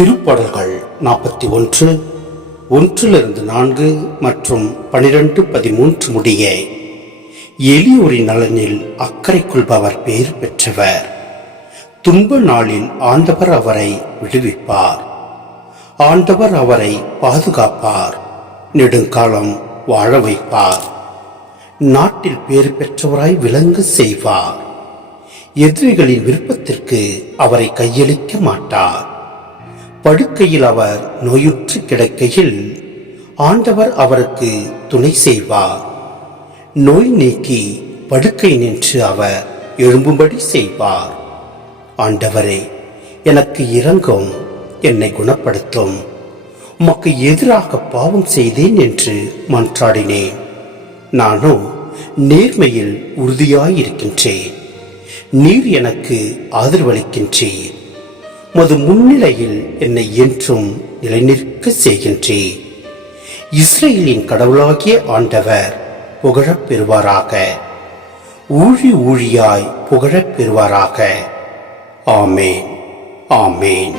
திருப்பாடல்கள் நாற்பத்தி ஒன்று ஒன்றிலிருந்து நான்கு மற்றும் பனிரெண்டு பதிமூன்று முடிய. எளியோரின் நலனில் அக்கறை கொள்பவர் பேர் பெற்றவர். துன்ப நாளில் ஆண்டவர் அவரை விடுவிப்பார். ஆண்டவர் அவரை பாதுகாப்பார். நெடுங்காலம் வாழ வைப்பார். நாட்டில் பேர் பெற்றவராய் விளங்க செய்வார். எதிரிகளின் விருப்பத்திற்கு அவரை கையளிக்க மாட்டார். படுக்கையில் அவர் நோயுற்று கிடக்கையில் ஆண்டவர் அவருக்கு துணை செய்வார். நோய் நீக்கி படுக்கை நின்று அவர் எழும்பும்படி செய்வார். ஆண்டவரே எனக்கு இறங்கும் என்னை குணப்படுத்தும். உமக்கு எதிராக பாவம் செய்தேன் என்று மன்றாடினேன். நானும் நேர்மையில் உறுதியாயிருக்கின்றேன். நீர் எனக்கு ஆதரவளிக்கின்றீர். மது முன்னிலையில் என்னை என்றும் நிலைநிற்க செய்கின்றீர் இஸ்ரேலின் கடவுளாகிய ஆண்டவர் புகழப் பெறுவாராக. ஊழி ஊழியாய் புகழப் பெறுவாராக. ஆமேன். ஆமேன்.